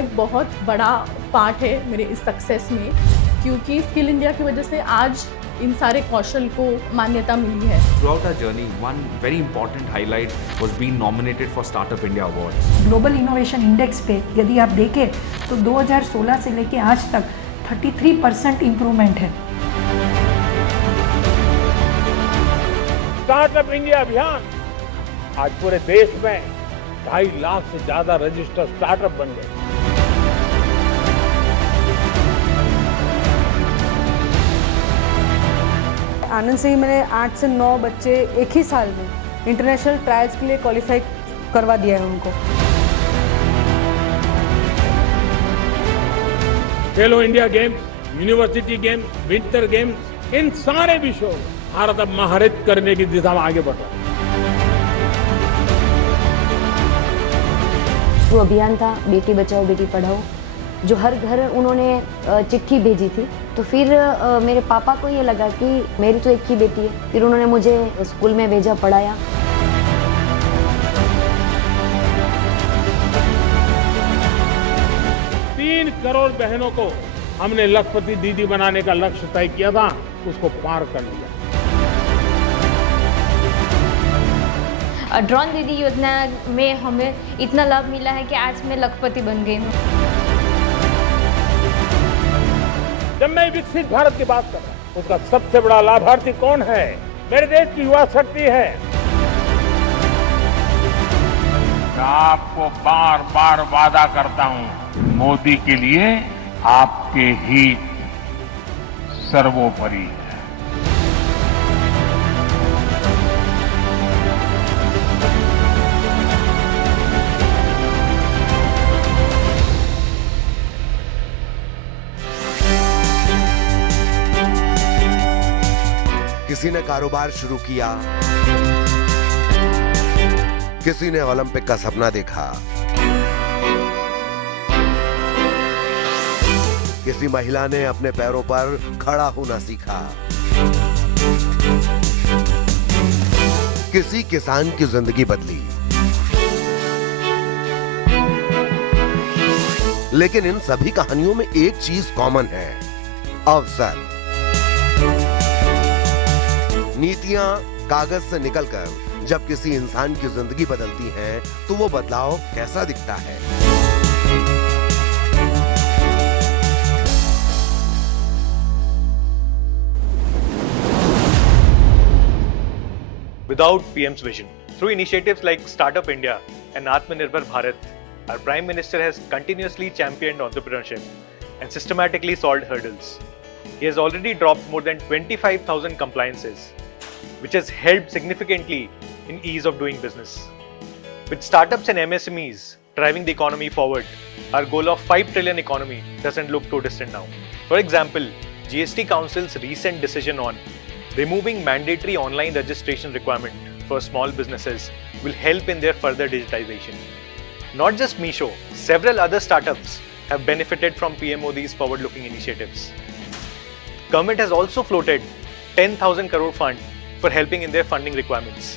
एक बहुत बड़ा पार्ट है मेरे इस सक्सेस में, क्योंकि स्किल इंडिया की वजह से आज इन सारे कौशल को मान्यता मिली है। Throughout our journey, one very important highlight was being nominated for Startup India Awards. Global innovation index पे यदि आप देखें तो 2016 से लेके आज तक 33% इम्प्रूवमेंट है। स्टार्टअप इंडिया अभियान आज पूरे देश में 2.5 लाख से ज्यादा रजिस्टर्ड स्टार्टअप बन गए। आनंद से ही मैंने 8 से 9 बच्चे एक ही साल में इंटरनेशनल ट्रायल्स के लिए क्वालिफाई करवा दिया है उनको। Khelo India games, university games, winter games, इन सारे विषयों में भारत अब महारत करने की दिशा में आगे बढ़ रहा है। जो अभियान था बेटी बचाओ बेटी पढ़ाओ, जो हर घर उन्होंने चिट्ठी भेजी थी, तो फिर मेरे पापा को ये लगा कि मेरी तो एक ही बेटी है। फिर उन्होंने मुझे स्कूल में भेजा, पढ़ाया। तीन करोड़ बहनों को हमने लखपति दीदी बनाने का लक्ष्य तय किया था, उसको पार कर लिया। ड्रोन दीदी योजना में हमें इतना लाभ मिला है कि आज मैं लखपति बन गई हूँ। जब मैं विकसित भारत की बात कर रहा हूँ, उसका सबसे बड़ा लाभार्थी कौन है? मेरे देश की युवा शक्ति है। मैं आपको बार बार वादा करता हूँ, मोदी के लिए आपके हित सर्वोपरि है। किसी ने कारोबार शुरू किया, किसी ने ओलंपिक का सपना देखा, किसी महिला ने अपने पैरों पर खड़ा होना सीखा, किसी किसान की जिंदगी बदली। लेकिन इन सभी कहानियों में एक चीज कॉमन है, अवसर। नीतियां कागज से निकलकर जब किसी इंसान की जिंदगी बदलती हैं, तो वो बदलाव कैसा दिखता है? Without PM's vision, through initiatives like Startup India and Atmanirbhar Bharat, our Prime Minister has continuously championed entrepreneurship and systematically solved hurdles. He has already dropped more than 25,000 compliances, which has helped significantly in ease of doing business. With startups and MSMEs driving the economy forward, our goal of 5 trillion economy doesn't look too distant now. For example, GST Council's recent decision on removing mandatory online registration requirement for small businesses will help in their further digitization. Not just Meesho, several other startups have benefited from PM Modi's forward-looking initiatives. Government has also floated 10,000 crore fund for helping in their funding requirements.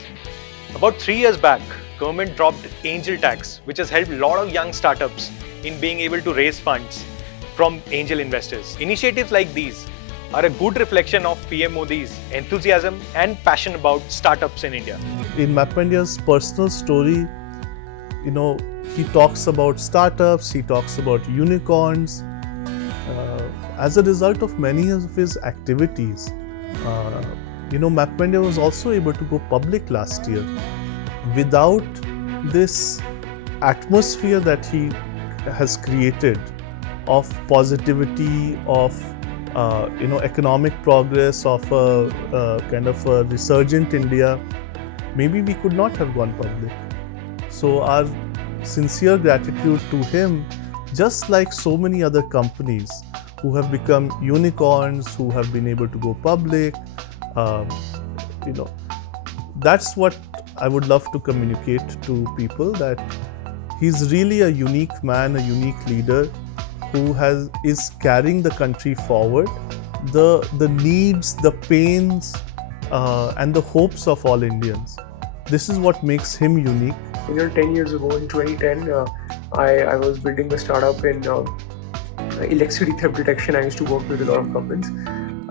About 3 years back, government dropped angel tax, which has helped a lot of young startups in being able to raise funds from angel investors. Initiatives like these are a good reflection of PM Modi's enthusiasm and passion about startups in India. In MapMindia's personal story, he talks about startups, he talks about unicorns. As a result of many of his activities, MapMindia was also able to go public last year. Without this atmosphere that he has created of positivity, of economic progress, of a kind of a resurgent India, maybe we could not have gone public. So our sincere gratitude to him, just like so many other companies who have become unicorns, who have been able to go public. That's what I would love to communicate to people, that he's really a unique man, a unique leader who is carrying the country forward. The needs, the pains, and the hopes of all Indians. This is what makes him unique. 10 years ago in 2010, I was building a startup in electricity theft detection. I used to work with a lot of governments,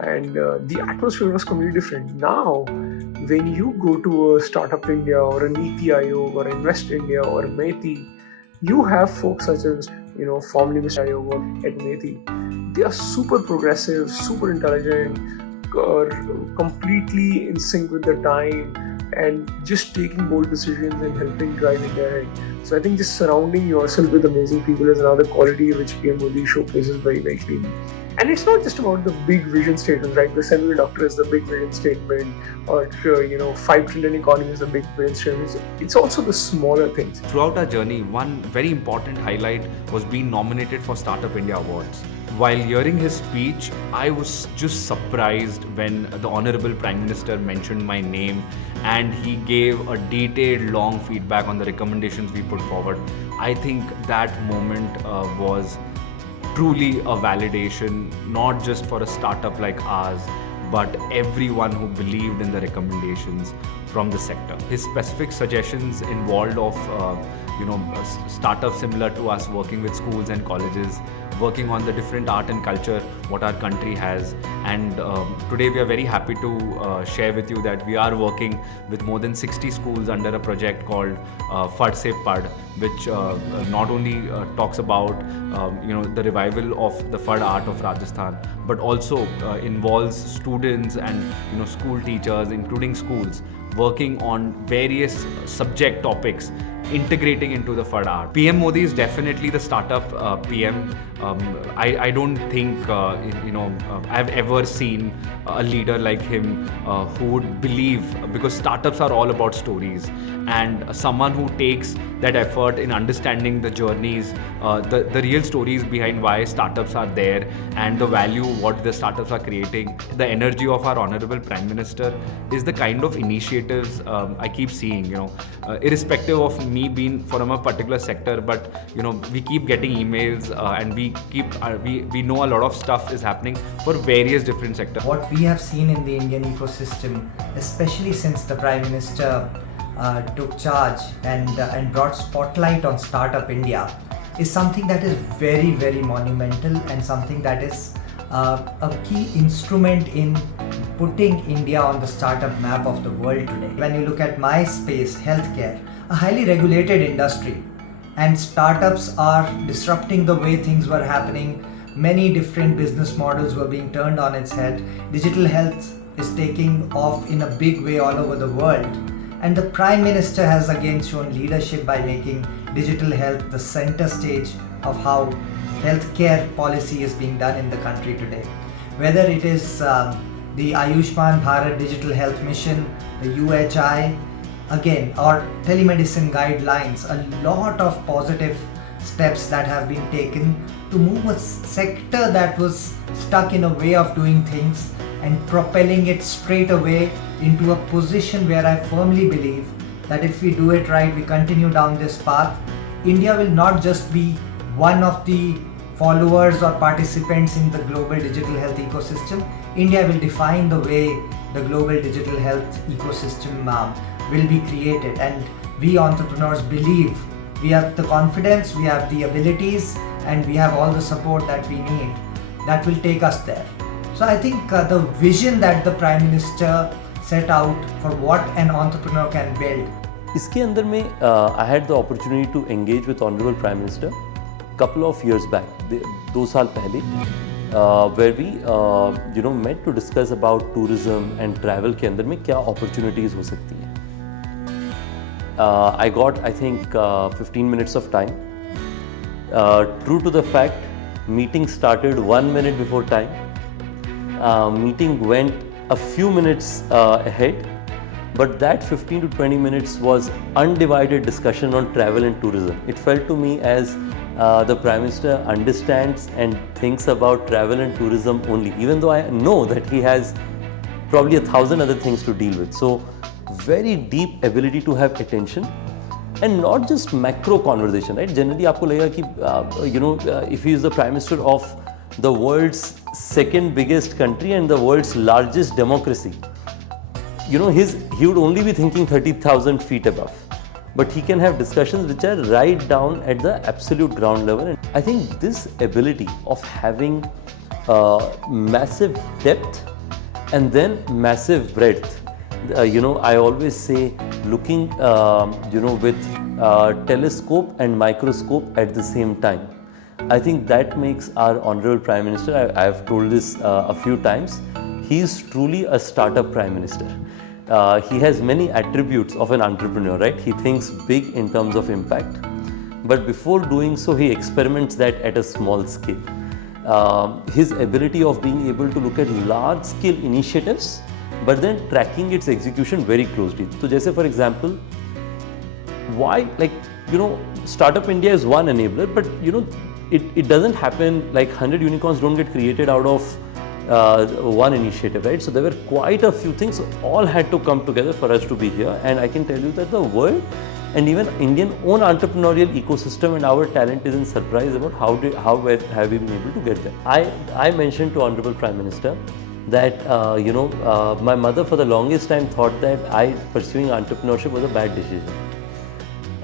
and the atmosphere was completely different. Now, when you go to a Startup India or a Niti Aayog or Invest India or METI, you have folks such as, formerly Mr. Aayog or at METI. They are super progressive, super intelligent, completely in sync with the time, and just taking bold decisions and helping drive India ahead. So I think just surrounding yourself with amazing people is another quality which PM Modi showcases very, very clearly. And it's not just about the big vision statements, right? The Seminole Doctor is the big vision statement, or 5 trillion economy is the big vision statement. It's also the smaller things. Throughout our journey, one very important highlight was being nominated for Startup India Awards. While hearing his speech, I was just surprised when the Honorable Prime Minister mentioned my name and he gave a detailed, long feedback on the recommendations we put forward. I think that moment was truly a validation, not just for a startup like ours, but everyone who believed in the recommendations from the sector. His specific suggestions involved startups similar to us, working with schools and colleges, working on the different art and culture what our country has. And today we are very happy to share with you that we are working with more than 60 schools under a project called Fad Se Pad, which not only talks about the revival of the Fad art of Rajasthan, but also involves students and school teachers, including schools, working on various subject topics integrating into the Fad art. PM Modi is definitely the startup PM. I don't think I've ever seen a leader like him who would believe, because startups are all about stories, and someone who takes that effort in understanding the journeys, the real stories behind why startups are there and the value what the startups are creating. The energy of our Honorable Prime Minister is the kind of initiatives I keep seeing, irrespective of me being from a particular sector, but we keep getting emails and we know a lot of stuff is happening for various different sectors. What we have seen in the Indian ecosystem, especially since the Prime Minister took charge and brought spotlight on Startup India, is something that is very, very monumental and something that is a key instrument in putting India on the startup map of the world today. When you look at my space, healthcare, a highly regulated industry, and startups are disrupting the way things were happening. Many different business models were being turned on its head. Digital health is taking off in a big way all over the world. And the Prime Minister has again shown leadership by making digital health the center stage of how healthcare policy is being done in the country today. Whether it is the Ayushman Bharat Digital Health Mission, the UHI, again, or telemedicine guidelines, a lot of positive steps that have been taken to move a sector that was stuck in a way of doing things and propelling it straight away into a position where I firmly believe that if we do it right, we continue down this path, India will not just be one of the followers or participants in the global digital health ecosystem. India will define the way the global digital health ecosystem will be created, and we entrepreneurs believe we have the confidence, we have the abilities, and we have all the support that we need that will take us there. So I think the vision that the Prime Minister set out for what an entrepreneur can build. इसके अंदर में I had the opportunity to engage with Honorable Prime Minister couple of years back, 2 साल पहले, where we met to discuss about tourism and travel के अंदर में क्या opportunities हो सकती है. I got, I think, 15 minutes of time. True to the fact, meeting started 1 minute before time. Meeting went a few minutes ahead, but that 15 to 20 minutes was undivided discussion on travel and tourism. It felt to me as the Prime Minister understands and thinks about travel and tourism only, even though I know that he has probably 1,000 other things to deal with. So very deep ability to have attention and not just macro conversation, right? Generally आपको लगेगा कि if he is the Prime Minister of the world's second biggest country and the world's largest democracy, he would only be thinking 30,000 feet above. but he can have discussions which are right down at the absolute ground level. And I think this ability of having massive depth and then massive breadth, I always say looking with telescope and microscope at the same time. I think that makes our Honorable Prime Minister, I have told this a few times, he is truly a startup Prime Minister. He has many attributes of an entrepreneur, right? He thinks big in terms of impact, but before doing so, he experiments that at a small scale. His ability of being able to look at large scale initiatives, but then tracking its execution very closely. So, just for example, why, Startup India is one enabler, but it doesn't happen like 100 unicorns don't get created out of one initiative, right? So there were quite a few things, all had to come together for us to be here, and I can tell you that the world and even Indian own entrepreneurial ecosystem and our talent is in surprise about how have we been able to get there. I mentioned to Honorable Prime Minister that my mother for the longest time thought that pursuing entrepreneurship was a bad decision.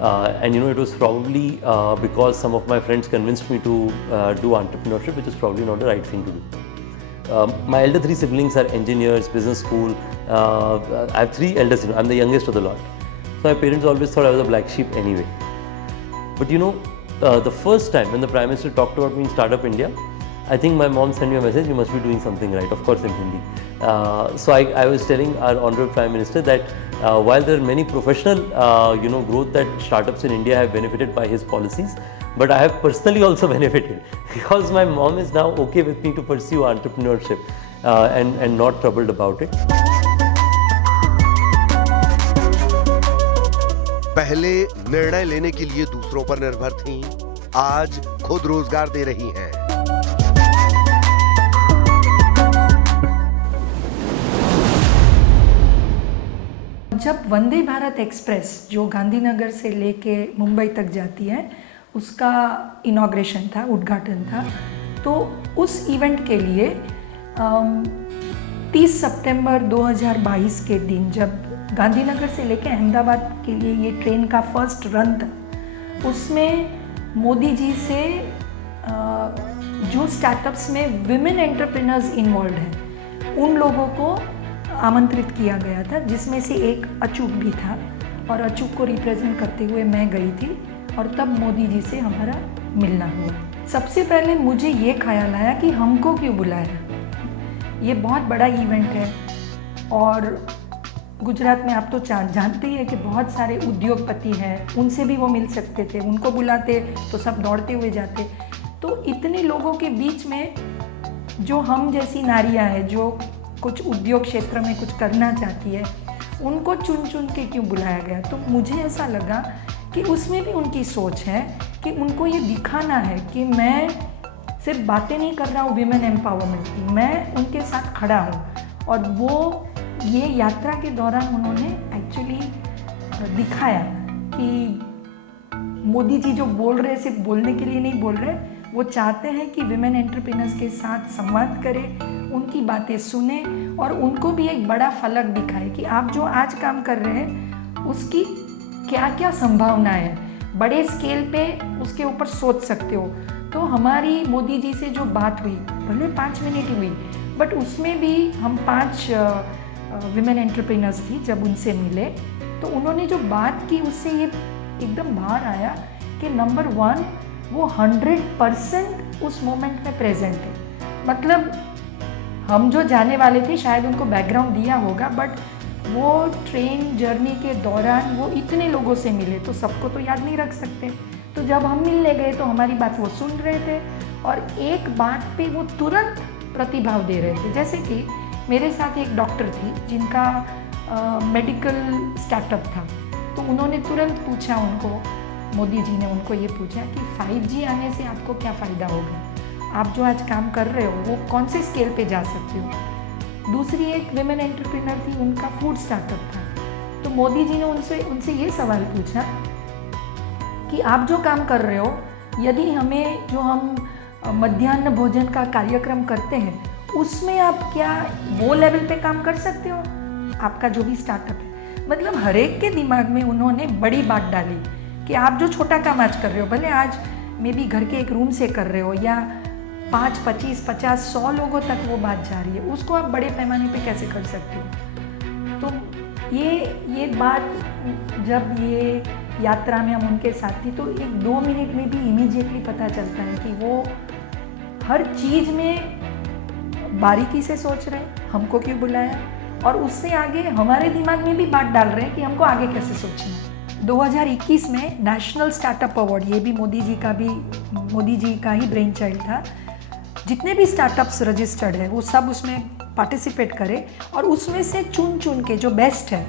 And it was probably because some of my friends convinced me to do entrepreneurship, which is probably not the right thing to do. My elder 3 siblings are engineers, business school. I have 3 elder siblings. I'm the youngest of the lot. So my parents always thought I was a black sheep anyway. But the first time when the Prime Minister talked about me in Startup India, I think my mom sent me a message, you must be doing something right, of course in Hindi. So I was telling our Honorable Prime Minister that while there are many professional growth that startups in India have benefited by his policies, but I have personally also benefited because my mom is now okay with me to pursue entrepreneurship and not troubled about it. पहले निर्णय लेने के लिए दूसरों पर निर्भर थीं, आज खुद रोजगार दे रही हैं। जब वंदे भारत एक्सप्रेस जो गांधीनगर से लेके मुंबई तक जाती है, उसका इनॉग्रेशन था, उद्घाटन था, तो उस इवेंट के लिए 30 सितंबर 2022 के दिन जब गांधीनगर से लेके अहमदाबाद के लिए ये ट्रेन का फर्स्ट रन था, उसमें मोदी जी से जो स्टार्टअप्स में विमेन एंटरप्रेन्योर्स इन्वॉल्व हैं, उन लोगों को आमंत्रित किया गया था, जिसमें से एक अचूक भी था, और अचूक को रिप्रेजेंट करते हुए मैं गई थी, और तब मोदी जी से हमारा मिलना हुआ। सबसे पहले मुझे ये ख्याल आया कि हमको क्यों बुलाया, ये बहुत बड़ा इवेंट है, और गुजरात में आप तो जानते ही हैं कि बहुत सारे उद्योगपति हैं, उनसे भी वो मिल सकते थे, उनको बुलाते तो सब दौड़ते हुए जाते। तो इतने लोगों के बीच में जो हम जैसी नारियां हैं, जो कुछ उद्योग क्षेत्र में कुछ करना चाहती है, उनको चुन चुन के क्यों बुलाया गया। तो मुझे ऐसा लगा कि उसमें भी उनकी सोच है कि उनको ये दिखाना है कि मैं सिर्फ बातें नहीं कर रहा हूँ विमेन एम्पावरमेंट की, मैं उनके साथ खड़ा हूँ। और वो ये यात्रा के दौरान उन्होंने एक्चुअली दिखाया कि मोदी जी जो बोल रहे सिर्फ बोलने के लिए नहीं बोल रहे, वो चाहते हैं कि विमेन एंटरप्रेन्योर्स के साथ संवाद करें, उनकी बातें सुने और उनको भी एक बड़ा फलक दिखाए कि आप जो आज काम कर रहे हैं उसकी क्या क्या संभावनाएं हैं, बड़े स्केल पे उसके ऊपर सोच सकते हो। तो हमारी मोदी जी से जो बात हुई, भले 5 मिनट हुई, बट उसमें भी हम 5 विमेन एंटरप्रेन्योर्स थी, जब उनसे मिले तो उन्होंने जो बात की उससे ये एकदम बाहर आया कि नंबर 1 वो 100% उस मोमेंट में प्रेजेंट थे। मतलब हम जो जाने वाले थे शायद उनको बैकग्राउंड दिया होगा, बट वो ट्रेन जर्नी के दौरान वो इतने लोगों से मिले तो सबको तो याद नहीं रख सकते। तो जब हम मिलने गए तो हमारी बात वो सुन रहे थे और एक बात पे वो तुरंत प्रतिभाव दे रहे थे। जैसे कि मेरे साथ एक डॉक्टर थी जिनका मेडिकल स्टार्टअप था, तो उन्होंने तुरंत पूछा उनको, मोदी जी ने उनको ये पूछा कि 5G आने से आपको क्या फ़ायदा होगा, आप जो आज काम कर रहे हो वो कौन से स्केल पे जा सकते हो। दूसरी एक विमेन एंटरप्रेन्योर थी, उनका फूड स्टार्टअप था, तो मोदी जी ने उनसे ये सवाल पूछा कि आप जो काम कर रहे हो, यदि हमें जो हम मध्याह्न भोजन का कार्यक्रम करते हैं उसमें आप क्या वो लेवल पे काम कर सकते हो, आपका जो भी स्टार्टअप है। मतलब हर एक के दिमाग में उन्होंने बड़ी बात डाली कि आप जो छोटा काम आज कर रहे हो, भले आज मे बी घर के एक रूम से कर रहे हो या 5, 25, 50, 100 लोगों तक वो बात जा रही है, उसको आप बड़े पैमाने पे कैसे कर सकते हो। तो ये बात जब ये यात्रा में हम उनके साथ थी तो 1-2 मिनट में भी इमीडिएटली पता चलता है कि वो हर चीज़ में बारीकी से सोच रहे हैं हमको क्यों बुलाया, और उससे आगे हमारे दिमाग में भी बात डाल रहे हैं कि हमको आगे कैसे सोचना है। 2021 में नेशनल स्टार्टअप अवार्ड, ये भी मोदी जी का ही ब्रेन चाइल्ड था। जितने भी स्टार्टअप्स रजिस्टर्ड है वो सब उसमें पार्टिसिपेट करें और उसमें से चुन के जो बेस्ट है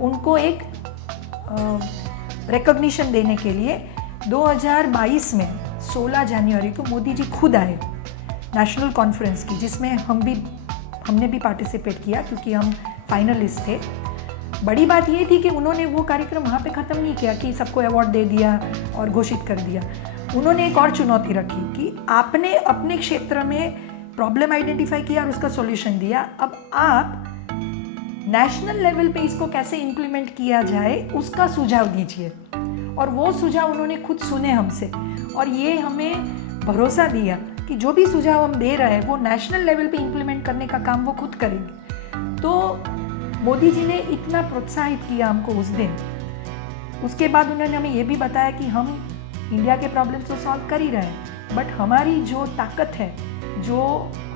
उनको एक रिकॉग्निशन देने के लिए 2022 में 16 जनवरी को मोदी जी खुद आए नेशनल कॉन्फ्रेंस की, जिसमें हमने भी पार्टिसिपेट किया क्योंकि हम फाइनलिस्ट थे। बड़ी बात ये थी कि उन्होंने वो कार्यक्रम वहाँ पे ख़त्म नहीं किया कि सबको अवार्ड दे दिया और घोषित कर दिया। उन्होंने एक और चुनौती रखी कि आपने अपने क्षेत्र में प्रॉब्लम आइडेंटिफाई किया और उसका सॉल्यूशन दिया, अब आप नेशनल लेवल पे इसको कैसे इम्प्लीमेंट किया जाए उसका सुझाव दीजिए। और वो सुझाव उन्होंने खुद सुने हमसे और ये हमें भरोसा दिया कि जो भी सुझाव हम दे रहे हैं वो नेशनल लेवल पे इम्प्लीमेंट करने का काम वो खुद करेंगे। तो मोदी जी ने इतना प्रोत्साहित किया हमको उस दिन। उसके बाद उन्होंने हमें ये भी बताया कि हम इंडिया के प्रॉब्लम्स तो सॉल्व कर ही रहे हैं, बट हमारी जो ताकत है, जो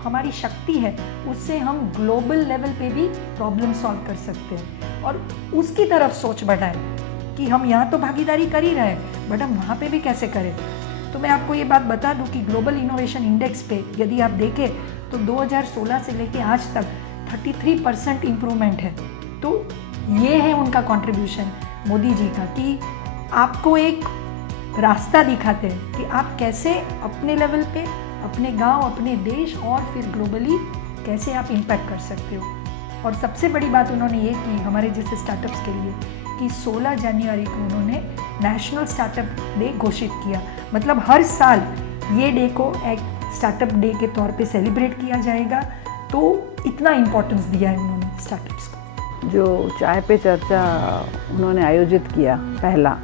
हमारी शक्ति है, उससे हम ग्लोबल लेवल पे भी प्रॉब्लम सॉल्व कर सकते हैं और उसकी तरफ सोच बढ़ाएं कि हम यहाँ तो भागीदारी कर ही रहे हैं बट हम वहाँ पे भी कैसे करें। तो मैं आपको ये बात बता दूं कि ग्लोबल इनोवेशन इंडेक्स पे यदि आप देखें तो 2016 से लेके आज तक 33% इम्प्रूवमेंट है। तो ये है उनका कंट्रीब्यूशन मोदी जी का कि आपको एक रास्ता दिखाते हैं कि आप कैसे अपने लेवल पे, अपने गांव, अपने देश और फिर ग्लोबली कैसे आप इम्पैक्ट कर सकते हो। और सबसे बड़ी बात उन्होंने ये की हमारे जैसे स्टार्टअप्स के लिए कि 16 जनवरी को उन्होंने नेशनल स्टार्टअप डे घोषित किया। मतलब हर साल ये डे को एक स्टार्टअप डे के तौर पे सेलिब्रेट किया जाएगा। तो इतना इम्पोर्टेंस दिया है उन्होंने स्टार्टअप्स को। जो चाय पे चर्चा उन्होंने आयोजित किया पहला,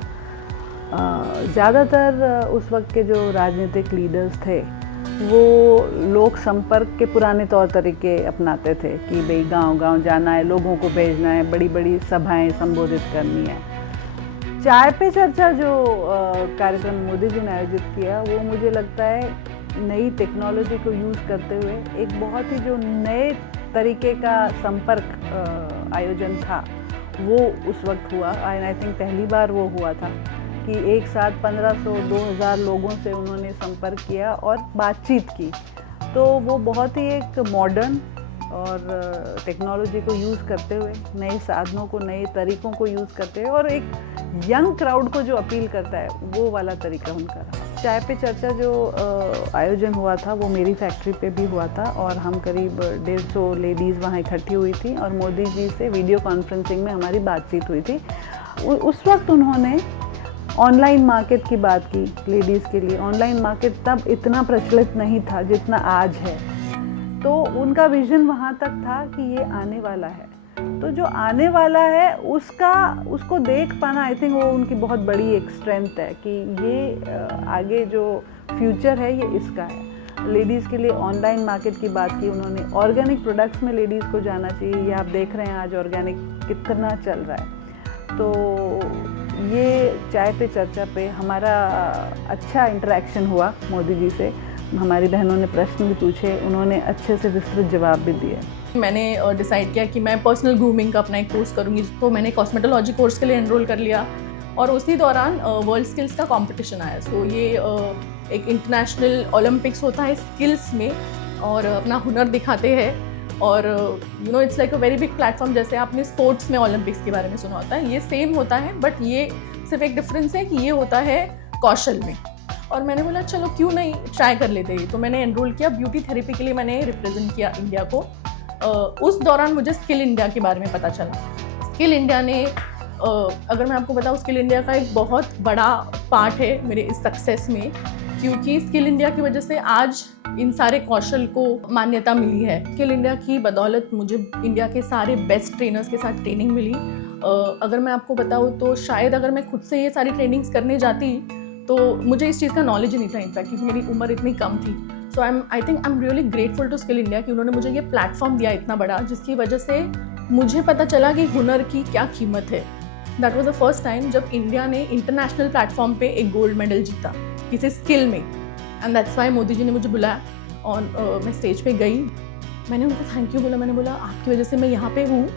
ज़्यादातर उस वक्त के जो राजनीतिक लीडर्स थे वो लोक संपर्क के पुराने तौर तरीके अपनाते थे कि भाई गांव-गांव जाना है, लोगों को भेजना है, बड़ी-बड़ी सभाएं संबोधित करनी है। चाय पे चर्चा जो कार्यक्रम मोदी जी ने आयोजित किया वो मुझे लगता है नई टेक्नोलॉजी को यूज़ करते हुए एक बहुत ही जो नए तरीके का संपर्क आयोजन था वो उस वक्त हुआ। आई थिंक पहली बार वो हुआ था कि एक साथ 1500-2000 लोगों से उन्होंने संपर्क किया और बातचीत की। तो वो बहुत ही एक मॉडर्न और टेक्नोलॉजी को यूज़ करते हुए, नए साधनों को, नए तरीक़ों को यूज़ करते हुए और एक यंग क्राउड को जो अपील करता है वो वाला तरीका उनका रहा। चाय पे चर्चा जो आयोजन हुआ था वो मेरी फैक्ट्री पे भी हुआ था और हम करीब 150 लेडीज़ वहाँ इकट्ठी हुई थी और मोदी जी से वीडियो कॉन्फ्रेंसिंग में हमारी बातचीत हुई थी। उस वक्त उन्होंने ऑनलाइन मार्केट की बात की लेडीज़ के लिए। ऑनलाइन मार्केट तब इतना प्रचलित नहीं था जितना आज है। तो उनका विज़न वहाँ तक था कि ये आने वाला है। तो जो आने वाला है उसको देख पाना आई थिंक वो उनकी बहुत बड़ी एक स्ट्रेंथ है कि ये आगे जो फ्यूचर है ये इसका है। लेडीज़ के लिए ऑनलाइन मार्केट की बात की उन्होंने। ऑर्गेनिक प्रोडक्ट्स में लेडीज़ को जाना चाहिए। ये आप देख रहे हैं आज ऑर्गेनिक कितना चल रहा है। तो ये चाय पे चर्चा पे हमारा अच्छा इंटरेक्शन हुआ मोदी जी से। हमारी बहनों ने प्रश्न भी पूछे, उन्होंने अच्छे से विस्तृत जवाब भी दिए। मैंने डिसाइड किया कि मैं पर्सनल ग्रूमिंग का अपना एक कोर्स करूँगी, तो मैंने कॉस्मेटोलॉजी कोर्स के लिए एनरोल कर लिया और उसी दौरान वर्ल्ड स्किल्स का कंपटीशन आया। सो ये एक इंटरनेशनल ओलंपिक्स होता है स्किल्स में और अपना हुनर दिखाते हैं और it's like a very big platform. जैसे आपने स्पोर्ट्स में ओलंपिक्स के बारे में सुना होता है, ये सेम होता है बट ये सिर्फ एक डिफरेंस है कि ये होता है कौशल में। और मैंने बोला चलो क्यों नहीं ट्राई कर लेते हैं। तो मैंने एनरोल किया। ब्यूटी थेरेपी के लिए मैंने रिप्रेजेंट किया इंडिया को। उस दौरान मुझे स्किल इंडिया के बारे में पता चला। स्किल इंडिया ने अगर मैं आपको बताऊँ, स्किल इंडिया का एक बहुत बड़ा पार्ट है मेरे इस सक्सेस में, क्योंकि स्किल इंडिया की वजह से आज इन सारे कौशल को मान्यता मिली है। स्किल इंडिया की बदौलत मुझे इंडिया के सारे बेस्ट ट्रेनर्स के साथ ट्रेनिंग मिली अगर मैं आपको बताऊँ तो शायद अगर मैं खुद से ये सारी ट्रेनिंग्स करने जाती तो मुझे इस चीज़ का नॉलेज ही नहीं था इनफैक्ट, क्योंकि मेरी उम्र इतनी कम थी। So I think I am really grateful to skill India कि उन्होंने मुझे ये प्लेटफॉर्म दिया इतना बड़ा, जिसकी वजह से मुझे पता चला कि हुनर की क्या कीमत है। That was the first time जब इंडिया ने इंटरनेशनल प्लेटफॉर्म पे एक गोल्ड मेडल जीता किसी स्किल में, and that's why Modi ji ने मुझे बुलाया और मैं स्टेज पे गई। मैंने उनको थैंक यू बोला, मैंने बोला आपकी वजह से मैं यहाँ पे हूँ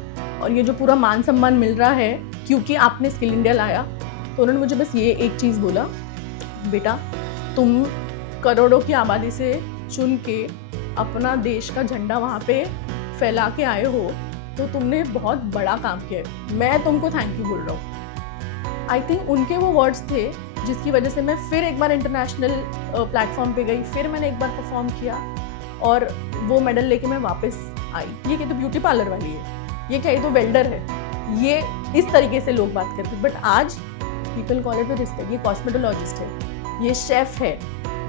और ये जो पूरा मान सम्मान मिल रहा है क्योंकि आपने स्किल इंडिया लाया। तो उन्होंने मुझे बस ये एक चीज़ बोला, बेटा तुम करोड़ों की आबादी से चुन के अपना देश का झंडा वहाँ पे फैला के आए हो, तो तुमने बहुत बड़ा काम किया है, मैं तुमको थैंक यू बोल रहा हूँ। आई थिंक उनके वो वर्ड्स थे जिसकी वजह से मैं फिर एक बार इंटरनेशनल प्लेटफॉर्म पे गई, फिर मैंने एक बार परफॉर्म किया और वो मेडल लेके मैं वापस आई। ये क्या तो ब्यूटी पार्लर वाली है, ये क्या ये तो वेल्डर है, ये इस तरीके से लोग बात करते हैं। बट आज people call it with respect, ये कॉस्मेटोलॉजिस्ट है, ये शेफ़ है,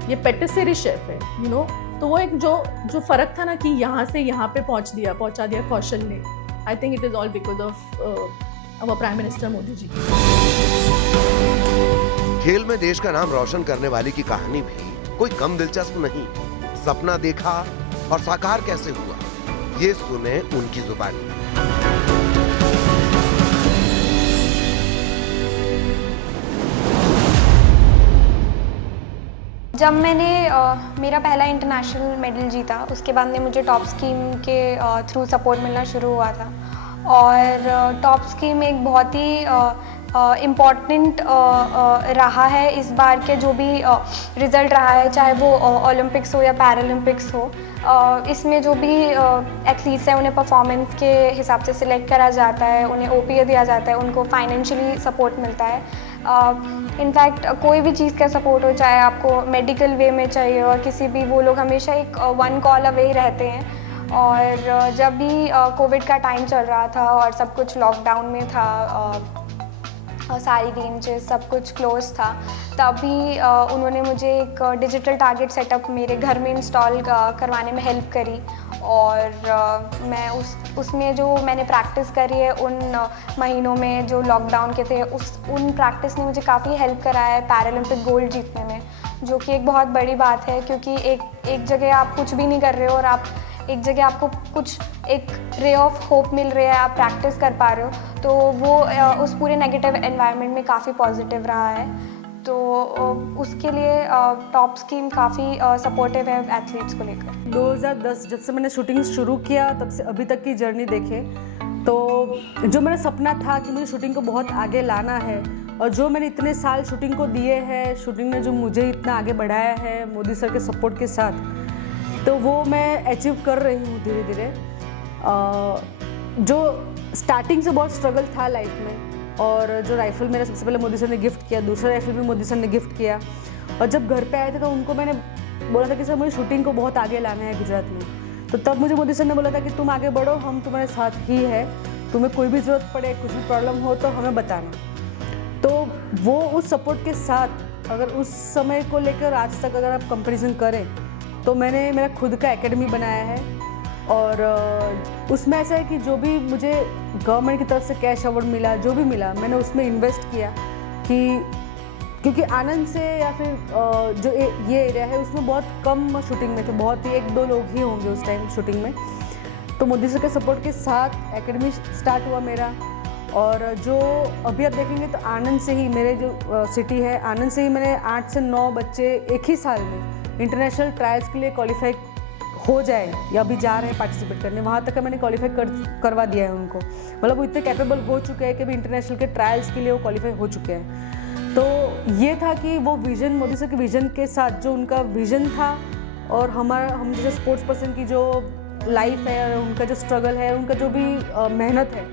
ये पेटिसरी शेफ़ है, यू नो। तो वो एक जो फ़र्क था ना कि यहाँ से यहाँ पे पहुँचा दिया कौशल ने। I think it is all because of our prime minister Modi ji. खेल में देश का नाम रोशन करने वाली की कहानी भी कोई कम दिलचस्प नहीं। सपना देखा और साकार कैसे हुआ, ये सुने उनकी जुबानी। जब मैंने मेरा पहला इंटरनेशनल मेडल जीता, उसके बाद में मुझे टॉप स्कीम के थ्रू सपोर्ट मिलना शुरू हुआ था। और टॉप स्कीम एक बहुत ही इम्पॉर्टेंट रहा है इस बार के जो भी रिज़ल्ट रहा है, चाहे वो ओलंपिक्स हो या पैरालंपिक्स हो। इसमें जो भी एथलीट्स हैं उन्हें परफॉर्मेंस के हिसाब से सिलेक्ट करा जाता है, उन्हें OPA दिया जाता है, उनको फाइनेंशियली सपोर्ट मिलता है। इनफैक्ट कोई भी चीज़ का सपोर्ट हो, चाहे आपको मेडिकल वे में चाहिए और किसी भी, वो लोग हमेशा एक 1 कॉल अवे रहते हैं। और जब भी कोविड का टाइम चल रहा था और सब कुछ लॉकडाउन में था, सारी रेंजेस सब कुछ क्लोज था, तभी उन्होंने मुझे एक डिजिटल टारगेट सेटअप मेरे घर में इंस्टॉल करवाने में हेल्प करी। और मैं उसमें जो मैंने प्रैक्टिस करी है उन महीनों में जो लॉकडाउन के थे, उन प्रैक्टिस ने मुझे काफ़ी हेल्प करा है पैरालंपिक गोल्ड जीतने में, जो कि एक बहुत बड़ी बात है। क्योंकि एक जगह आप कुछ भी नहीं कर रहे हो और आप एक जगह आपको कुछ एक रे ऑफ होप मिल रही है, आप प्रैक्टिस कर पा रहे हो, तो वो उस पूरे नेगेटिव एनवायरनमेंट में काफ़ी पॉजिटिव रहा है। तो उसके लिए टॉप स्कीम काफ़ी सपोर्टिव है एथलीट्स को लेकर। 2010 जब से मैंने शूटिंग शुरू किया, तब से अभी तक की जर्नी देखें तो जो मेरा सपना था कि मुझे शूटिंग को बहुत आगे लाना है, और जो मैंने इतने साल शूटिंग को दिए हैं, शूटिंग ने जो मुझे इतना आगे बढ़ाया है मोदी सर के सपोर्ट के साथ, तो वो मैं अचीव कर रही हूँ धीरे धीरे। जो स्टार्टिंग से बहुत स्ट्रगल था लाइफ में, और जो राइफ़ल मेरा सबसे पहले मोदी सर ने गिफ्ट किया, दूसरा राइफ़ल भी मोदी सर ने गिफ्ट किया। और जब घर पे आए थे तो उनको मैंने बोला था कि सर मुझे शूटिंग को बहुत आगे लाना है गुजरात में। तो तब मुझे मोदी सर ने बोला था कि तुम आगे बढ़ो, हम तुम्हारे साथ ही है, तुम्हें कोई भी ज़रूरत पड़े, कुछ भी प्रॉब्लम हो तो हमें बताना। तो वो उस सपोर्ट के साथ, अगर उस समय को लेकर आज तक अगर आप कंपैरिजन करें, तो मैंने मेरा खुद का एकेडमी बनाया है। और उसमें ऐसा है कि जो भी मुझे गवर्नमेंट की तरफ से कैश अवार्ड मिला, जो भी मिला, मैंने उसमें इन्वेस्ट किया। क्योंकि आनंद से या फिर जो ये एरिया है उसमें बहुत कम शूटिंग में थे, बहुत ही 1-2 लोग ही होंगे उस टाइम शूटिंग में। तो मोदी सर के सपोर्ट के साथ एकेडमी स्टार्ट हुआ मेरा। और जो अभी आप देखेंगे तो आनंद से ही, मेरे जो सिटी है आनंद से ही, मैंने 8 से 9 बच्चे एक ही साल में इंटरनेशनल ट्रायल्स के लिए क्वालिफाई हो जाए या अभी जा रहे हैं पार्टिसिपेट करने, वहाँ तक मैंने क्वालिफाई करवा दिया है उनको। मतलब वो इतने कैपेबल हो चुके हैं कि भी इंटरनेशनल के ट्रायल्स के लिए वो क्वालिफाई हो चुके हैं। तो ये था कि वो विज़न, मोदी सर के विज़न के साथ जो उनका विज़न था, और हम जैसे स्पोर्ट्स पर्सन की जो लाइफ है और उनका जो स्ट्रगल है, उनका जो भी मेहनत है,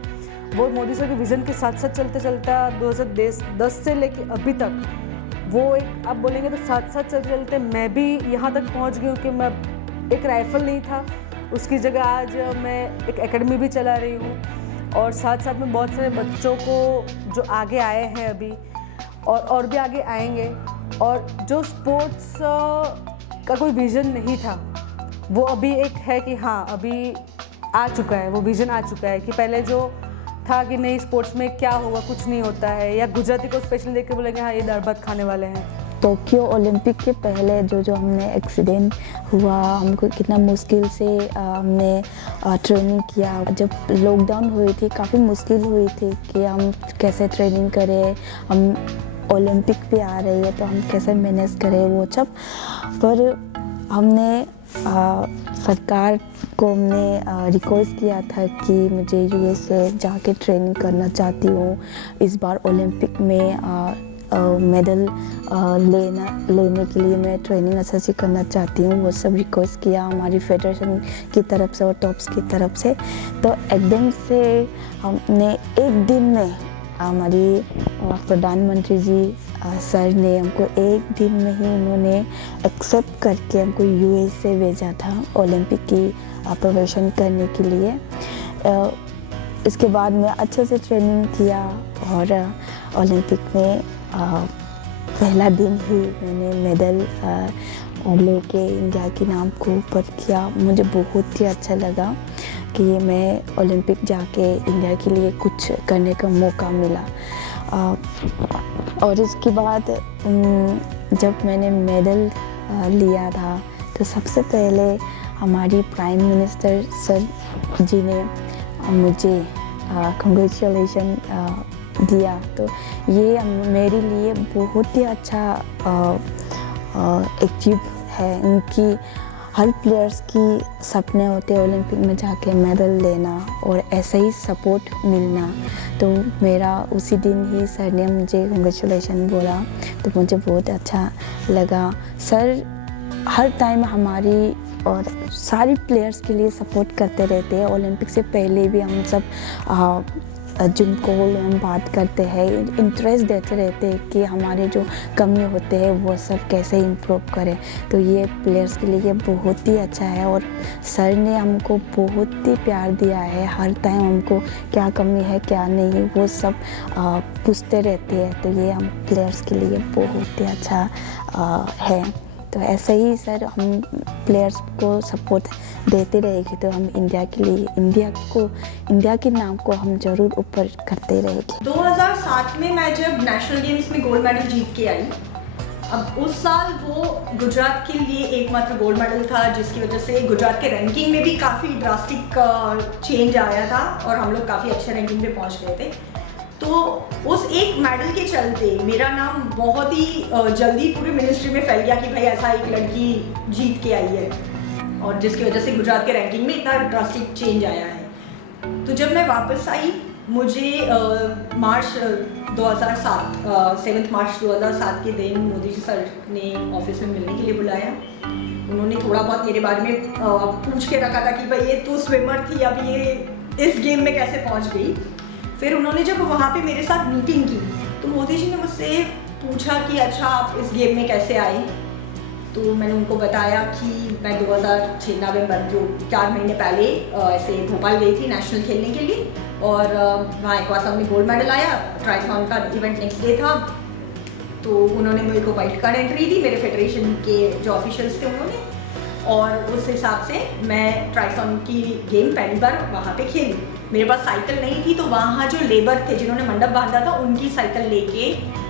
वो मोदी सर के विज़न के साथ साथ चलते चलता 2010 से लेके अभी तक, वो एक आप बोलेंगे तो साथ साथ चलते चलते मैं भी यहाँ तक पहुँच गई हूँ कि मैं एक राइफ़ल नहीं था, उसकी जगह आज मैं एक एकेडमी भी चला रही हूँ। और साथ साथ में बहुत सारे बच्चों को जो आगे आए हैं अभी, और भी आगे आएंगे, और जो स्पोर्ट्स का कोई विज़न नहीं था, वो अभी एक है कि हाँ अभी आ चुका है, वो विज़न आ चुका है कि पहले जो था कि नहीं स्पोर्ट्स में क्या होगा, कुछ नहीं होता है, या गुजराती को स्पेशली देख के बोलेंगे हाँ ये दाल भात खाने वाले हैं। टोक्यो ओलंपिक के पहले जो हमने एक्सीडेंट हुआ, हमको कितना मुश्किल से हमने ट्रेनिंग किया। जब लॉकडाउन हुई थी काफ़ी मुश्किल हुई थी कि हम कैसे ट्रेनिंग करें, हम ओलंपिक भी आ रही है तो हम कैसे मैनेज करें वो सब। पर हमने सरकार को हमने रिक्वेस्ट किया था कि मुझे यूएसए जाके ट्रेनिंग करना चाहती हूँ, इस बार ओलंपिक में मेडल लेने के लिए मैं ट्रेनिंग अच्छे से करना चाहती हूँ। वो सब रिक्वेस्ट किया हमारी फेडरेशन की तरफ से और टॉप्स की तरफ से। तो एकदम से हमने एक दिन में हमारी प्रधानमंत्री जी सर ने हमको एक दिन में ही उन्होंने एक्सेप्ट करके हमको यूएसए भेजा था ओलंपिक की प्रिपरेशन करने के लिए। इसके बाद मैं अच्छे से ट्रेनिंग किया और ओलंपिक में पहला दिन ही मैंने मेडल लेके इंडिया के नाम को ऊपर किया। मुझे बहुत ही अच्छा लगा कि मैं ओलंपिक जाके इंडिया के लिए कुछ करने का मौका मिला। और इसके बाद जब मैंने मेडल लिया था तो सबसे पहले हमारी प्राइम मिनिस्टर सर जी ने मुझे कंग्रेचुलेशन दिया। तो ये मेरे लिए बहुत ही अच्छा अचीव है। उनकी हर प्लेयर्स की सपने होते हैं ओलंपिक में जाके मेडल लेना और ऐसे ही सपोर्ट मिलना। तो मेरा उसी दिन ही सर ने मुझे कंग्रेचुलेशन बोला तो मुझे बहुत अच्छा लगा। सर हर टाइम हमारी और सारी प्लेयर्स के लिए सपोर्ट करते रहते हैं। ओलंपिक से पहले भी हम सब जिनको हम बात करते हैं, इंटरेस्ट देते रहते हैं कि हमारे जो कमी होते हैं वो सब कैसे इम्प्रूव करें। तो ये प्लेयर्स के लिए बहुत ही अच्छा है और सर ने हमको बहुत ही प्यार दिया है। हर टाइम हमको क्या कमी है क्या नहीं वो सब पूछते रहते हैं। तो ये हम प्लेयर्स के लिए बहुत ही अच्छा है। तो ऐसे ही सर हम प्लेयर्स को सपोर्ट देते रहेंगे तो हम इंडिया के लिए इंडिया के नाम को हम ज़रूर ऊपर करते रहेंगे। 2007 में मैं जब नेशनल गेम्स में गोल्ड मेडल जीत के आई, अब उस साल वो गुजरात के लिए एकमात्र गोल्ड मेडल था जिसकी वजह से गुजरात के रैंकिंग में भी काफ़ी ड्रास्टिक चेंज आया था और हम लोग काफ़ी अच्छे रैंकिंग पे पहुंच गए थे। तो उस एक मेडल के चलते मेरा नाम बहुत ही जल्दी पूरी मिनिस्ट्री में फैल गया कि भाई ऐसा एक लड़की जीत के आई है और जिसकी वजह से गुजरात के रैंकिंग में इतना ड्रास्टिक चेंज आया है। तो जब मैं वापस आई मुझे मार्च 2007 7 मार्च 2007 के दिन मोदी जी सर ने ऑफिस में मिलने के लिए बुलाया। उन्होंने थोड़ा बहुत मेरे बारे में पूछ के रखा था कि भाई ये तो स्विमर थी, अब ये इस गेम में कैसे पहुंच गई। फिर उन्होंने जब वहाँ पे मेरे साथ मीटिंग की तो मोदी जी ने मुझसे पूछा कि अच्छा आप इस गेम में कैसे आए। तो मैंने उनको बताया कि मैं 2006 नवंबर जो 4 महीने पहले ऐसे भोपाल गई थी नेशनल खेलने के लिए और वहाँ एक्वाथलॉन में गोल्ड मेडल आया। ट्रायथलॉन का इवेंट नेक्स्ट डे था तो उन्होंने मेरे को वाइल्ड कार्ड एंट्री दी, मेरे फेडरेशन के जो ऑफिशियल्स थे उन्होंने, और उस हिसाब से मैं ट्रायथलॉन की गेम पहली बार वहाँ पे खेली। मेरे पास साइकिल नहीं थी तो वहाँ जो लेबर थे जिन्होंने मंडप बांधा था उनकी साइकिल लेके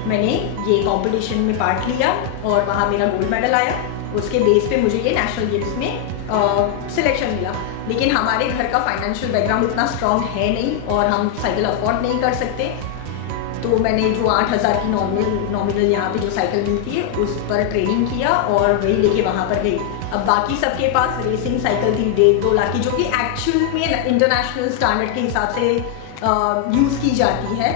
मैंने ये कंपटीशन में पार्ट लिया और वहाँ मेरा गोल्ड मेडल आया। उसके बेस पे मुझे ये नेशनल गेम्स में सिलेक्शन मिला। लेकिन हमारे घर का फाइनेंशियल बैकग्राउंड इतना स्ट्रॉन्ग है नहीं और हम साइकिल अफोर्ड नहीं कर सकते। तो मैंने जो 8000 की नॉमिनल यहाँ पे जो साइकिल मिलती है उस पर ट्रेनिंग किया और वही लेके वहाँ पर गई। अब बाकी सबके पास रेसिंग साइकिल थी 1.5-2 लाख की जो कि एक्चुअल में इंटरनेशनल स्टैंडर्ड के हिसाब से यूज़ की जाती है।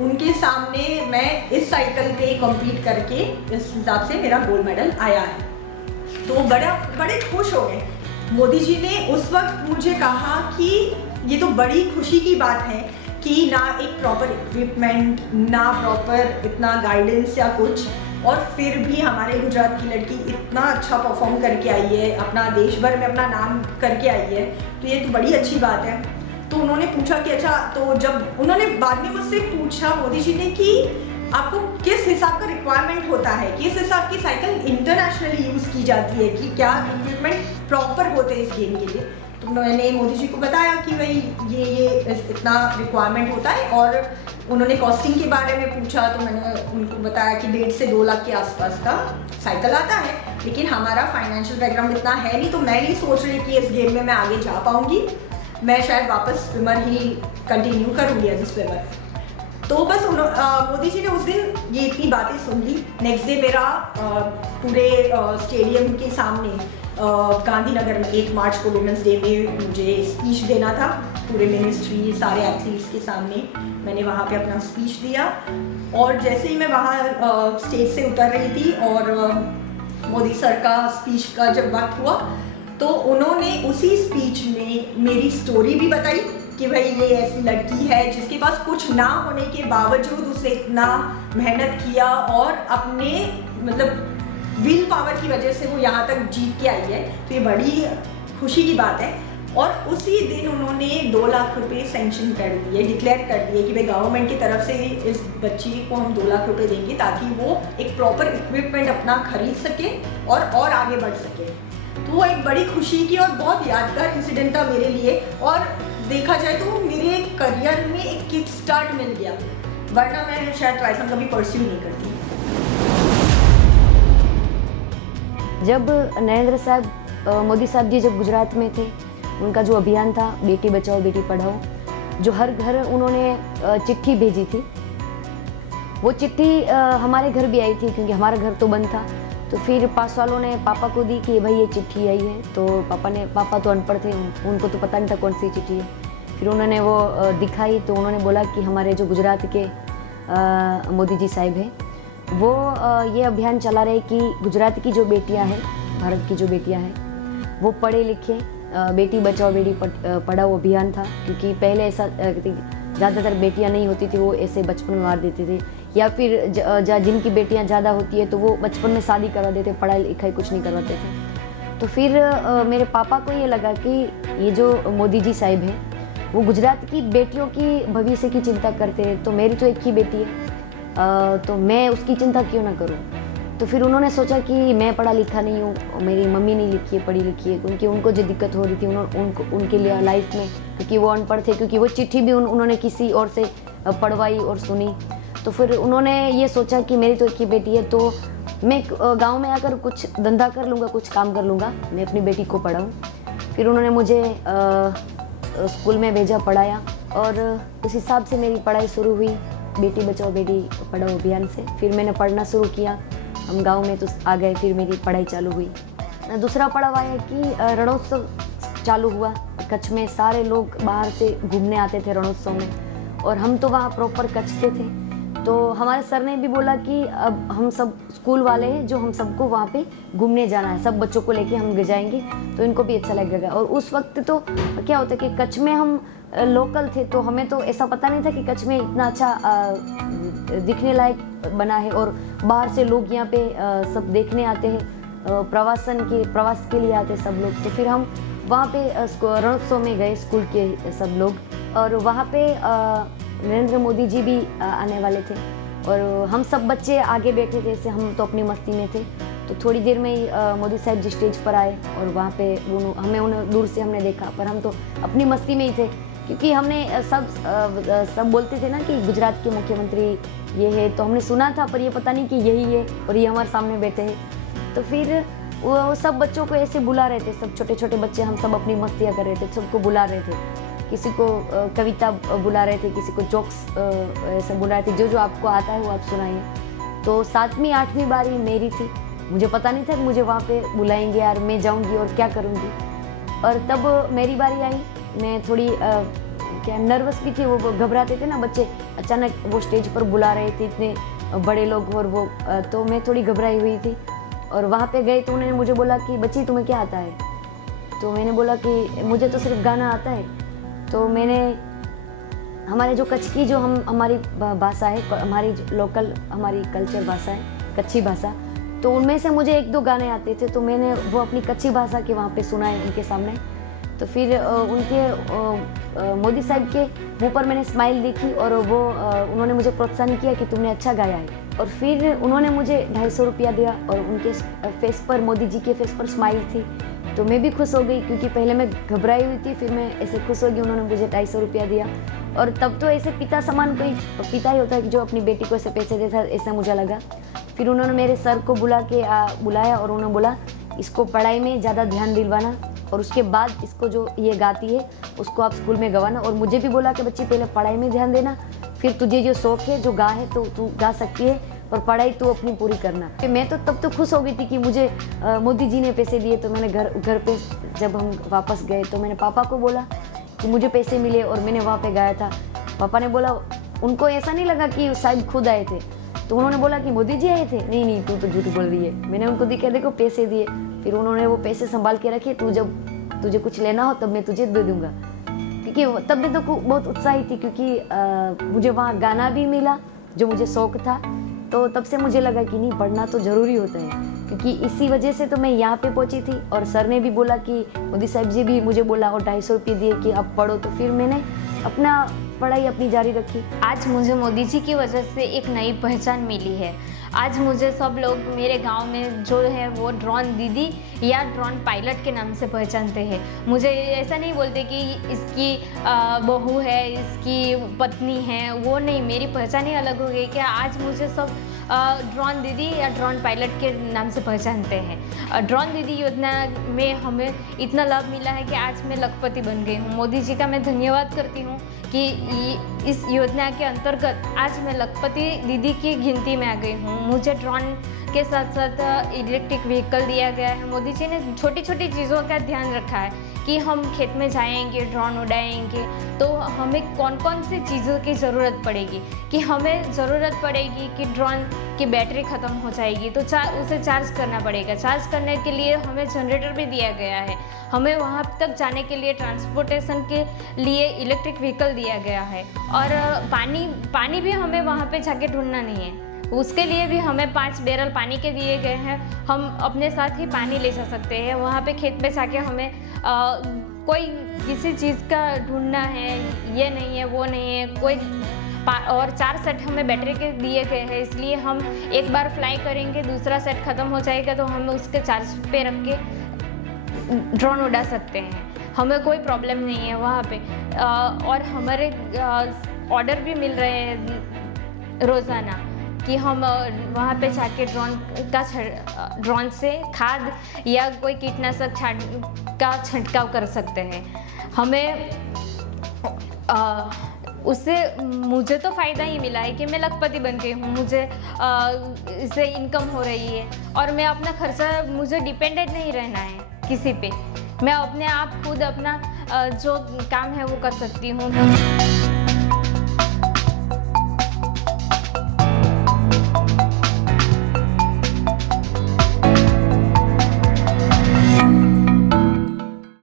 उनके सामने मैं इस साइकिल पे कम्पीट करके इस हिसाब से मेरा गोल्ड मेडल आया है। तो बड़े खुश हो गए। मोदी जी ने उस वक्त मुझे कहा कि ये तो बड़ी खुशी की बात है कि ना एक प्रॉपर इक्विपमेंट ना प्रॉपर इतना गाइडेंस या कुछ, और फिर भी हमारे गुजरात की लड़की इतना अच्छा परफॉर्म करके आई है, अपना देश भर में अपना नाम करके आई है, तो ये तो बड़ी अच्छी बात है। तो उन्होंने पूछा कि अच्छा, तो जब उन्होंने बाद में मुझसे पूछा मोदी जी ने कि आपको किस हिसाब का रिक्वायरमेंट होता है, किस हिसाब की साइकिल इंटरनेशनली यूज़ की जाती है, कि क्या इक्विपमेंट प्रॉपर होते हैं इस गेम के लिए। तो मैंने मोदी जी को बताया कि भाई ये इतना रिक्वायरमेंट होता है, और उन्होंने कॉस्टिंग के बारे में पूछा तो मैंने उनको बताया कि 1.5 से 2 लाख के आसपास का साइकिल आता है, लेकिन हमारा फाइनेंशियल बैकग्राउंड इतना है नहीं, तो मैं नहीं सोच रही कि इस गेम में मैं आगे जा पाऊंगी, मैं शायद वापस स्विमर ही कंटिन्यू करूँगी एज ए स्विमर। तो बस मोदी जी ने उस दिन ये इतनी बातें सुन ली। नेक्स्ट डे मेरा पूरे स्टेडियम के सामने गांधीनगर में 1 मार्च को वुमेंस डे में मुझे स्पीच देना था, पूरे मिनिस्ट्री सारे एथलीट्स के सामने मैंने वहाँ पे अपना स्पीच दिया। और जैसे ही मैं वहाँ स्टेज से उतर रही थी और मोदी सर का स्पीच का जब वक्त हुआ, तो उन्होंने उसी स्पीच में मेरी स्टोरी भी बताई कि भाई ये ऐसी लड़की है जिसके पास कुछ ना होने के बावजूद उसने इतना मेहनत किया और अपने मतलब विल पावर की वजह से वो यहाँ तक जीत के आई है, तो ये बड़ी खुशी की बात है। और उसी दिन उन्होंने 2 लाख रुपए सेंक्शन कर दिए, डिक्लेयर कर दिए कि भाई गवर्नमेंट की तरफ से इस बच्ची को हम 2 लाख रुपए देंगे ताकि वो एक प्रॉपर इक्विपमेंट अपना खरीद सके और आगे बढ़ सके। तो वो एक बड़ी खुशी की और बहुत यादगार इंसिडेंट था मेरे लिए, और देखा जाए तो मेरे करियर में एक किक स्टार्ट मिल गया, वरना मैं शायद ट्राइथन कभी परस्यू नहीं करती। जब नरेंद्र साहब मोदी साहब जी जब गुजरात में थे, उनका जो अभियान था बेटी बचाओ बेटी पढ़ाओ, जो हर घर उन्होंने चिट्ठी भेजी थी, वो चिट्ठी हमारे घर भी आई थी क्योंकि हमारा घर तो बंद था। तो फिर पास वालों ने पापा को दी कि भाई ये चिट्ठी आई है, तो पापा तो अनपढ़ थे, उनको तो पता नहीं था कौन सी चिट्ठी है। फिर उन्होंने वो दिखाई तो उन्होंने बोला कि हमारे जो गुजरात के मोदी जी साहब हैं वो ये अभियान चला रहे कि गुजरात की जो बेटियां हैं, भारत की जो बेटियां हैं, वो पढ़े लिखे, बेटी बचाओ बेटी पढ़ाओ अभियान था। क्योंकि पहले ऐसा ज़्यादातर बेटियां नहीं होती थी, वो ऐसे बचपन में मार देते थे, या फिर जिनकी बेटियां ज़्यादा होती है तो वो बचपन में शादी करवा देते, पढ़ाई लिखाई कुछ नहीं करवाते थे। तो फिर मेरे पापा को ये लगा कि ये जो मोदी जी साहब हैं वो गुजरात की बेटियों की भविष्य की चिंता करते हैं, तो मेरी तो एक ही बेटी है, तो मैं उसकी चिंता क्यों ना करूं। तो फिर उन्होंने सोचा कि मैं पढ़ा लिखा नहीं हूँ, मेरी मम्मी नहीं लिखी है, पढ़ी लिखी है, क्योंकि उनको जो दिक्कत हो रही थी उनके लिए लाइफ में, क्योंकि वो अनपढ़ थे, क्योंकि वो चिट्ठी भी उन्होंने किसी और से पढ़वाई और सुनी। तो फिर उन्होंने ये सोचा कि मेरी तो एक ही बेटी है, तो मैं गांव में आकर कुछ धंधा कर लूँगा, कुछ काम कर लूँगा, मैं अपनी बेटी को पढ़ाऊँ। फिर उन्होंने मुझे स्कूल में भेजा, पढ़ाया, और उस हिसाब से मेरी पढ़ाई शुरू हुई बेटी बचाओ बेटी पढ़ाओ अभियान से। फिर मैंने पढ़ना शुरू किया, हम गांव में तो आ गए, फिर मेरी पढ़ाई चालू हुई। दूसरा पड़ाव आया कि रणोत्सव चालू हुआ कच्छ में, सारे लोग बाहर से घूमने आते थे रणोत्सव में, और हम तो वहाँ प्रॉपर कच्छ के थे। तो हमारे सर ने भी बोला कि अब हम सब स्कूल वाले हैं, जो हम सबको वहाँ पे घूमने जाना है, सब बच्चों को लेके हम जाएंगे तो इनको भी अच्छा लगेगा। और उस वक्त तो क्या होता है कि कच्छ में हम लोकल थे, तो हमें तो ऐसा पता नहीं था कि कच्छ में इतना अच्छा दिखने लायक बना है, और बाहर से लोग यहाँ पे सब देखने आते हैं, प्रवास के लिए आते हैं सब लोग। तो फिर हम वहाँ पे रणोत्सव में गए स्कूल के सब लोग, और वहाँ पे नरेंद्र मोदी जी भी आने वाले थे, और हम सब बच्चे आगे बैठे थे, जैसे हम तो अपनी मस्ती में थे। तो थोड़ी देर में ही मोदी साहब जी स्टेज पर आए, और वहाँ पे हमें उन्हें दूर से हमने देखा, पर हम तो अपनी मस्ती में ही थे, क्योंकि हमने सब बोलते थे ना कि गुजरात के मुख्यमंत्री ये है, तो हमने सुना था, पर ये पता नहीं कि यही है और ये हमारे सामने बैठे हैं। तो फिर वो सब बच्चों को ऐसे बुला रहे थे, सब छोटे छोटे बच्चे, हम सब अपनी मस्तियाँ कर रहे थे, सबको बुला रहे थे, किसी को कविता बुला रहे थे, किसी को जोक्स ऐसे बुला रहे थे, जो आपको आता है वो आप सुनाइए। तो 7वीं 8वीं बारी मेरी थी, मुझे पता नहीं था कि मुझे वहाँ पे बुलाएंगे यार, मैं जाऊँगी और क्या करूँगी। और तब मेरी बारी आई, मैं थोड़ी क्या नर्वस भी थी, वो घबराते थे ना बच्चे, अचानक वो स्टेज पर बुला रहे थे इतने बड़े लोग, और वो तो मैं थोड़ी घबराई हुई थी। और वहाँ पे गए तो उन्होंने मुझे बोला कि बच्ची तुम्हें क्या आता है? तो मैंने बोला कि मुझे तो सिर्फ गाना आता है। तो मैंने हमारे जो कच्छ की जो हमारी भाषा है, हमारी लोकल हमारी कल्चर भाषा है, कच्ची भाषा, तो उनमें से मुझे 1-2 गाने आते थे, तो मैंने वो अपनी कच्ची भाषा के वहाँ पे सुनाए उनके सामने। तो फिर उनके मोदी साहब के मुंह पर मैंने स्माइल देखी, और वो उन्होंने मुझे प्रोत्साहन किया कि तुमने अच्छा गाया है। और फिर उन्होंने मुझे 250 रुपया दिया, और उनके फेस पर, मोदी जी के फेस पर स्माइल थी। तो मैं भी खुश हो गई, क्योंकि पहले मैं घबराई हुई थी, फिर मैं ऐसे खुश हो गई। उन्होंने मुझे 250 रुपया दिया, और तब तो ऐसे पिता समान कोई पिता ही होता है कि जो अपनी बेटी को ऐसे पैसे देता, ऐसा मुझे लगा। फिर उन्होंने मेरे सर को बुलाया और उन्होंने बोला इसको पढ़ाई में ज़्यादा ध्यान दिलवाना, और उसके बाद इसको जो ये गाती है उसको आप स्कूल में गवाना। और मुझे भी बोला कि बच्ची पहले पढ़ाई में ध्यान देना, फिर तुझे जो शौक है जो गा है तो तू गा सकती है, और पढ़ाई तू अपनी पूरी करना। मैं तो तब तो खुश हो गई थी कि मुझे मोदी जी ने पैसे दिए। तो मैंने घर पे जब हम वापस गए तो मैंने पापा को बोला कि मुझे पैसे मिले और मैंने वहाँ पे गाया था। पापा ने बोला, उनको ऐसा नहीं लगा कि शायद खुद आए थे, तो उन्होंने बोला कि मोदी जी आए थे। नहीं तू तो झूठ बोल रही है। मैंने उनको दिखा, देखो पैसे दिए। फिर उन्होंने वो पैसे संभाल के रखे, तू जब तुझे कुछ लेना हो तब मैं तुझे दे दूँगा। क्योंकि तब मैं तो बहुत उत्साहित थी, क्योंकि मुझे वहाँ गाना भी मिला जो मुझे शौक था। तो तब से मुझे लगा कि नहीं, पढ़ना तो ज़रूरी होता है, क्योंकि इसी वजह से तो मैं यहाँ पे पहुँची थी। और सर ने भी बोला कि मोदी साहब जी भी मुझे बोला और 250 रुपये दिए कि अब पढ़ो। तो फिर मैंने अपना पढ़ाई अपनी जारी रखी। आज मुझे मोदी जी की वजह से एक नई पहचान मिली है। आज मुझे सब लोग मेरे गांव में जो है वो ड्रोन दीदी या ड्रोन पायलट के नाम से पहचानते हैं। मुझे ऐसा नहीं बोलते कि इसकी बहू है, इसकी पत्नी है, वो नहीं, मेरी पहचान ही अलग हो गई कि आज मुझे सब ड्रोन दीदी या ड्रोन पायलट के नाम से पहचानते हैं। ड्रोन दीदी योजना में हमें इतना लाभ मिला है कि आज मैं लखपति बन गई हूँ। मोदी जी का मैं धन्यवाद करती हूँ कि इस योजना के अंतर्गत आज मैं लखपति दीदी की गिनती में आ गई हूँ। मुझे ड्रोन के साथ साथ इलेक्ट्रिक व्हीकल दिया गया है। मोदी जी ने छोटी छोटी चीज़ों का ध्यान रखा है कि हम खेत में जाएंगे, ड्रोन उड़ाएंगे, तो हमें कौन कौन सी चीज़ों की ज़रूरत पड़ेगी। कि हमें ज़रूरत पड़ेगी कि ड्रोन की बैटरी ख़त्म हो जाएगी तो उसे चार्ज करना पड़ेगा। चार्ज करने के लिए हमें जनरेटर भी दिया गया है। हमें वहाँ तक जाने के लिए ट्रांसपोर्टेशन के लिए इलेक्ट्रिक व्हीकल दिया गया है। और पानी भी हमें वहाँ पे जाके ढूंढना नहीं है, उसके लिए भी हमें 5 बैरल पानी के दिए गए हैं। हम अपने साथ ही पानी ले जा सकते हैं। वहाँ पे खेत में जाके हमें कोई किसी चीज़ का ढूंढना है, ये नहीं है, वो नहीं है, कोई और 4 सेट हमें बैटरी के दिए गए हैं। इसलिए हम एक बार फ्लाई करेंगे, दूसरा सेट ख़त्म हो जाएगा तो हम उसके चार्ज पे रख के ड्रोन उड़ा सकते हैं। हमें कोई प्रॉब्लम नहीं है वहाँ पे। और हमारे ऑर्डर भी मिल रहे हैं रोज़ाना कि हम वहाँ पे जाके ड्रोन से खाद या कोई कीटनाशक का छिड़काव कर सकते हैं। हमें उससे मुझे तो फ़ायदा ही मिला है कि मैं लखपति बन गई हूँ। मुझे इससे इनकम हो रही है और मैं अपना खर्चा, मुझे डिपेंडेंट नहीं रहना है किसी पे। मैं अपने आप खुद अपना जो काम है वो कर सकती हूँ।